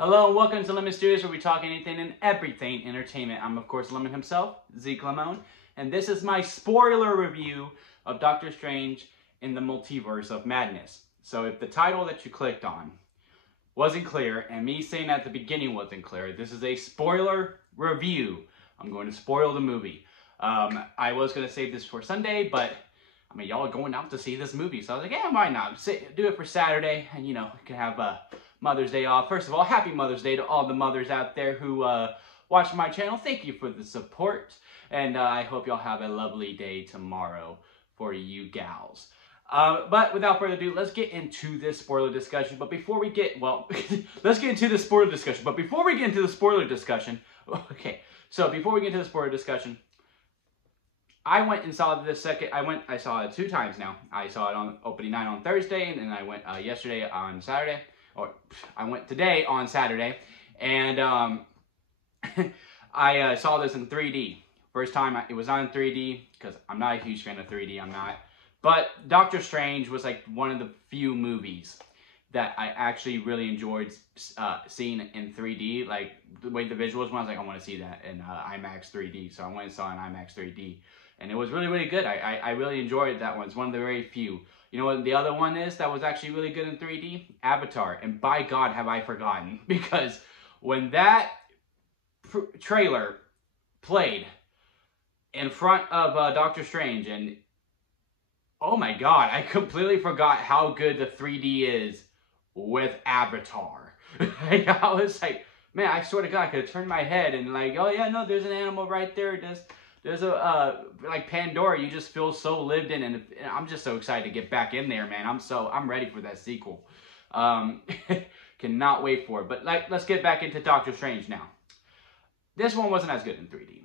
Hello and welcome to Lemon Studios, where we talk anything and everything entertainment. I'm, of course, Lemon himself, Zeke Lemon, and this is my spoiler review of Doctor Strange in the Multiverse of Madness. So if the title that you clicked on wasn't clear, and me saying at the beginning wasn't clear, this is a spoiler review. I'm going to spoil the movie. I was going to save this for Sunday, but I mean, y'all are going out to see this movie, so I was like, yeah, why not? Do it for Saturday, and you know, you can have Mother's Day off. First of all, happy Mother's Day to all the mothers out there who watch my channel. Thank you for the support, and I hope y'all have a lovely day tomorrow for you gals. But without further ado, let's get into this spoiler discussion. But before we get, well, let's get into the spoiler discussion. But before we get into the spoiler discussion, okay, so before we get into the spoiler discussion, I went and saw this second. I saw it 2 times now. I saw it on opening night on Thursday, and then I went yesterday on Saturday. Or I went today on Saturday, and I saw this in 3D. First time it was on 3D, because I'm not a huge fan of 3D, I'm not. But Doctor Strange was like one of the few movies that I actually really enjoyed seeing in 3D. Like the way the visuals, when I was like, I want to see that in IMAX 3D. So I went and saw it in IMAX 3D. And it was really, really good. I really enjoyed that one. It's one of the very few. You know what the other one is that was actually really good in 3D? Avatar. And by God, have I forgotten. Because when that trailer played in front of Doctor Strange, and oh my God, I completely forgot how good the 3D is with Avatar. I was like, man, I swear to God, I could have turned my head and like, oh yeah, no, there's an animal right there. There's a, like Pandora, you just feel so lived in, and I'm just so excited to get back in there, man. I'm ready for that sequel. Cannot wait for it. But let's get back into Doctor Strange now. This one wasn't as good in 3D.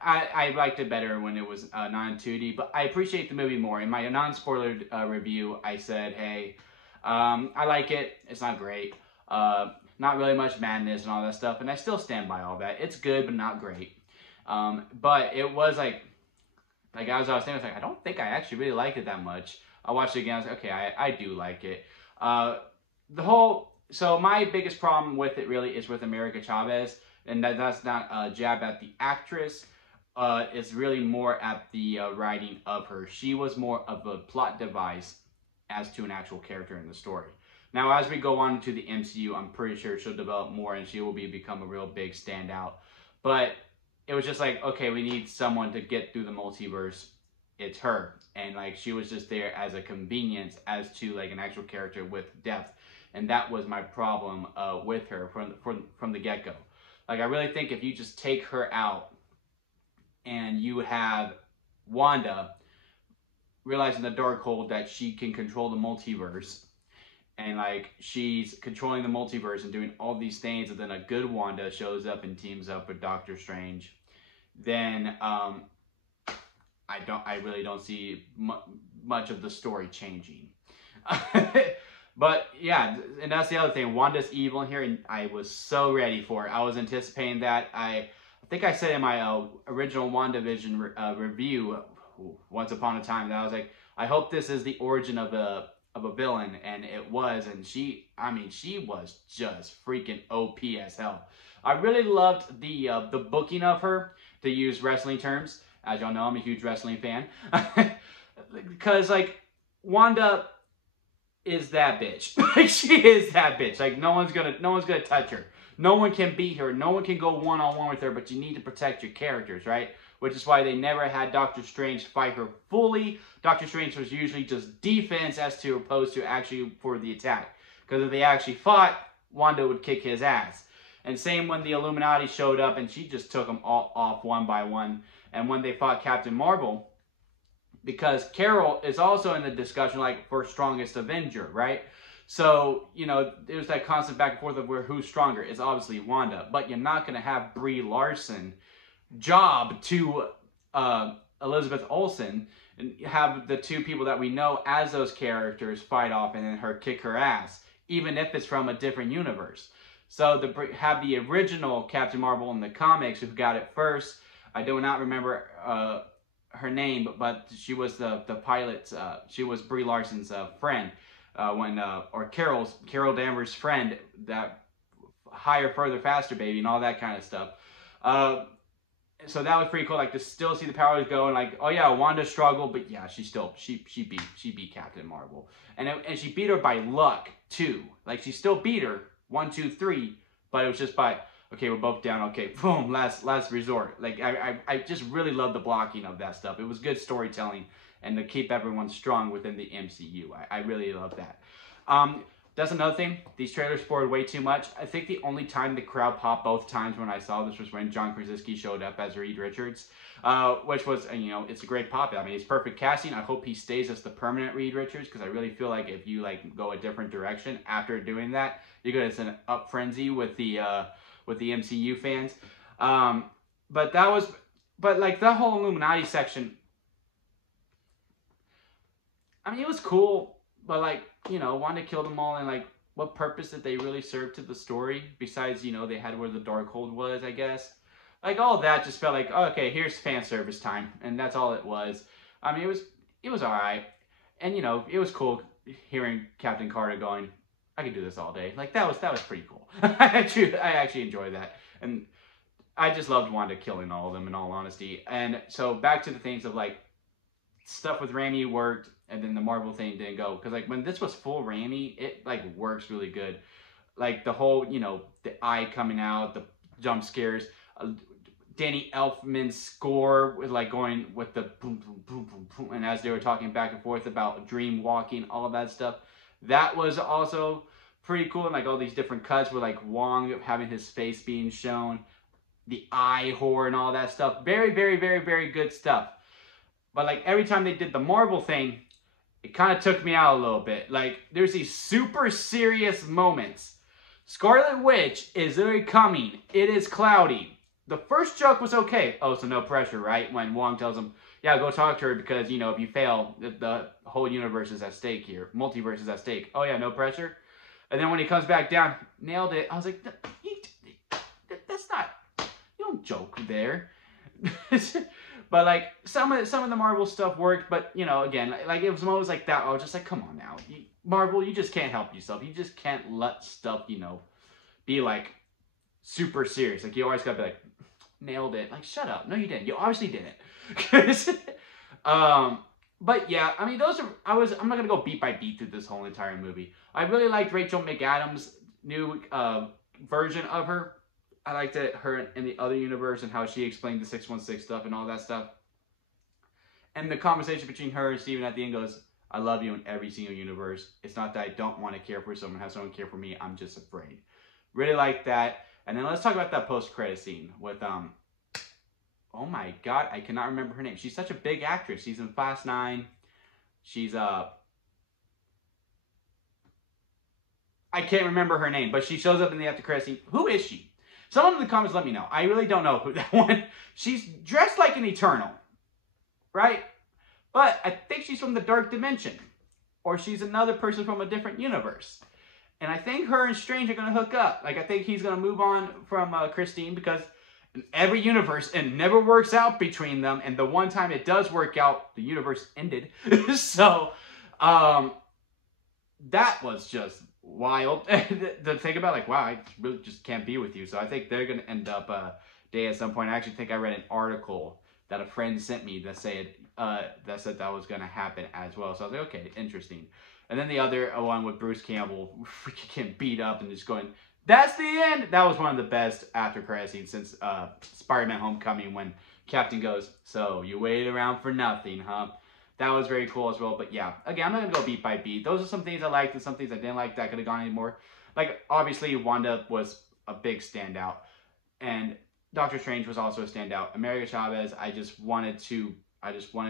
I liked it better when it was non-2D, but I appreciate the movie more. In my non-spoiler review, I said, hey, I like it. It's not great. Not really much madness and all that stuff, and I still stand by all that. It's good, but not great. But it was like as I was saying, I was like, I don't think I actually really liked it that much. I watched it again, I was like, okay, I do like it. So my biggest problem with it really is with America Chavez, and that's not a jab at the actress. It's really more at the writing of her. She was more of a plot device as to an actual character in the story. Now, as we go on to the MCU, I'm pretty sure she'll develop more and she will become a real big standout. But it was just like, okay, we need someone to get through the multiverse. It's her. And like, she was just there as a convenience as to like an actual character with depth. And that was my problem with her from the get-go. Like, I really think if you just take her out and you have Wanda realizing the Darkhold that she can control the multiverse, and like she's controlling the multiverse and doing all these things, and then a good Wanda shows up and teams up with Doctor Strange, then I really don't see much of the story changing. But yeah, and that's the other thing. Wanda's evil in here, and I was so ready for it. I was anticipating that. I think I said in my original WandaVision review once upon a time that I was like, I hope this is the origin of a villain, and it was. And she was just freaking OP as hell. I really loved the booking of her, to use wrestling terms. As y'all know, I'm a huge wrestling fan. Because like Wanda is that bitch. Like, she is that bitch. Like, no one's gonna touch her. No one can beat her. No one can go one-on-one with her, but you need to protect your characters, right? Which is why they never had Doctor Strange fight her fully. Doctor Strange was usually just defense as to opposed to actually for the attack. Because if they actually fought, Wanda would kick his ass. And same when the Illuminati showed up and she just took them all off one by one. And when they fought Captain Marvel, because Carol is also in the discussion like for strongest Avenger, right? So, you know, there's that constant back and forth of who's stronger. It's obviously Wanda, but you're not going to have Brie Larson job to Elizabeth Olsen and have the two people that we know as those characters fight off and then her kick her ass, even if it's from a different universe. So to have the original Captain Marvel in the comics who got it first, I do not remember her name, but she was the pilot's, she was Brie Larson's friend, or Carol Danvers' friend that higher, further, faster, baby, and all that kind of stuff. So that was pretty cool, like, to still see the powers go, and like, oh yeah, Wanda struggled, but yeah, she beat Captain Marvel, and she beat her by luck too. Like, she still beat her 1, 2, 3, but it was just by, okay, we're both down, okay, boom, last resort. Like, I just really love the blocking of that stuff. It was good storytelling, and to keep everyone strong within the MCU. I really love that. That's another thing. These trailers spoiled way too much. I think the only time the crowd popped both times when I saw this was when John Krasinski showed up as Reed Richards, which was, you know, it's a great pop. I mean, it's perfect casting. I hope he stays as the permanent Reed Richards, because I really feel like if you like go a different direction after doing that, you're gonna send an up frenzy with the MCU fans. But like the whole Illuminati section, I mean, it was cool, but like, you know, Wanda killed them all, and like, what purpose did they really serve to the story besides, you know, they had where the Darkhold was, I guess. Like, all that just felt like, oh, okay, here's fan service time, and that's all it was. I mean, it was all right, and you know, it was cool hearing Captain Carter going, I could do this all day. Like, that was pretty cool. I actually enjoyed that, and I just loved Wanda killing all of them, in all honesty. And so back to the things of like, stuff with Raimi worked, and then the Marvel thing didn't go, because like when this was full Raimi, it like works really good. Like the whole, you know, the eye coming out, the jump scares, Danny Elfman's score was like going with the boom boom boom boom boom, and as they were talking back and forth about dream walking, all of that stuff, that was also pretty cool. And like all these different cuts with like Wong having his face being shown, the eye horror and all that stuff, very, very, very, very good stuff. But like every time they did the Marvel thing, it kind of took me out a little bit. Like, there's these super serious moments. Scarlet Witch is very coming. It is cloudy. The first joke was okay. Oh, so no pressure, right? When Wong tells him, yeah, go talk to her because, you know, if you fail, the whole universe is at stake here. Multiverse is at stake. Oh yeah, no pressure. And then when he comes back down, nailed it. I was like, that's not, you don't joke there. But like some of the Marvel stuff worked, but you know, again, like it was always like that. I was just like, come on now, Marvel, you just can't help yourself. You just can't let stuff, you know, be like super serious. Like you always gotta be like, nailed it. Like shut up. No, you didn't. You obviously didn't. But yeah, I mean, I'm not gonna go beat by beat through this whole entire movie. I really liked Rachel McAdams' new version of her. I liked it, her in the other universe, and how she explained the 616 stuff and all that stuff. And the conversation between her and Steven at the end goes, I love you in every single universe. It's not that I don't want to care for someone, have someone care for me. I'm just afraid. Really like that. And then let's talk about that post-credit scene with, oh my God, I cannot remember her name. She's such a big actress. She's in Fast 9. She's, I can't remember her name, but she shows up in the after credit scene. Who is she? Someone in the comments let me know. I really don't know who that one. She's dressed like an Eternal, right? But I think she's from the Dark Dimension. Or she's another person from a different universe. And I think her and Strange are going to hook up. Like, I think he's going to move on from Christine, because in every universe, it never works out between them. And the one time it does work out, the universe ended. So, that was just wild to think about. Like, wow, I really just can't be with you. So I think they're going to end up day at some point. I actually think I read an article that a friend sent me that said that was going to happen as well. So I was like, okay, interesting. And then the other one with Bruce Campbell freaking getting beat up and just going, that's the end. That was one of the best after credit scenes since Spider-Man Homecoming, when Captain goes, so you waited around for nothing, huh? That was very cool as well. But yeah, again, I'm not going to go beat by beat. Those are some things I liked and some things I didn't like that could have gone anymore. Like, obviously, Wanda was a big standout. And Doctor Strange was also a standout. America Chavez, I just wanted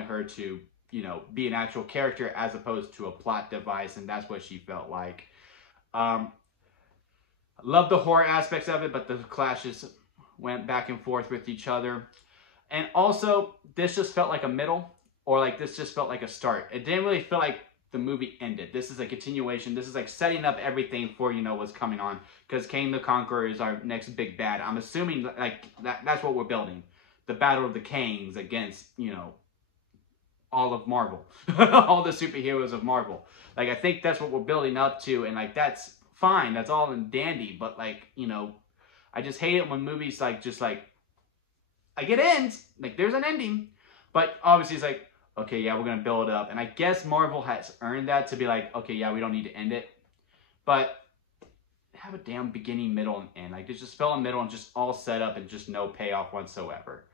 her to, you know, be an actual character as opposed to a plot device. And that's what she felt like. Love the horror aspects of it, but the clashes went back and forth with each other. And also, this just felt like a middle. Or like this just felt like a start. It didn't really feel like the movie ended. This is a continuation. This is like setting up everything for, you know, what's coming on. Because Kang the Conqueror is our next big bad. I'm assuming like that's what we're building. The battle of the Kangs against, you know, all of Marvel. All the superheroes of Marvel. Like, I think that's what we're building up to. And like, that's fine. That's all and dandy. But like, you know, I just hate it when movies like it ends. Like there's an ending. But obviously it's like, okay, yeah, we're going to build up. And I guess Marvel has earned that to be like, okay, yeah, we don't need to end it. But have a damn beginning, middle, and end. Like, just spell a middle and just all set up and just no payoff whatsoever.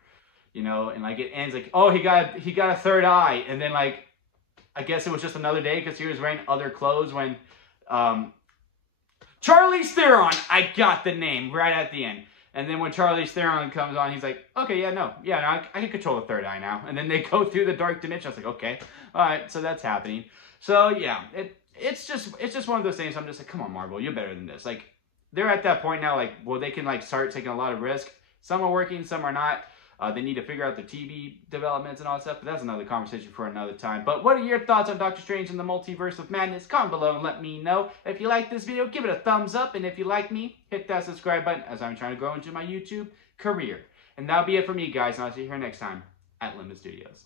You know, and like it ends like, oh, he got a third eye. And then like, I guess it was just another day because he was wearing other clothes when Charlize Theron, I got the name right at the end. And then when Charlize Theron comes on, he's like, okay, no, I can control the third eye now. And then they go through the dark dimension. I was like, okay, all right, so that's happening. So yeah, it's just one of those things. I'm just like, come on, Marvel, you're better than this. Like, they're at that point now, like, well, they can like start taking a lot of risk. Some are working, some are not. They need to figure out the TV developments and all that stuff, but that's another conversation for another time. But what are your thoughts on Doctor Strange and the Multiverse of Madness? Comment below and let me know. If you like this video, give it a thumbs up. And if you like me, hit that subscribe button as I'm trying to grow into my YouTube career. And that'll be it for me, guys. And I'll see you here next time at Limit Studios.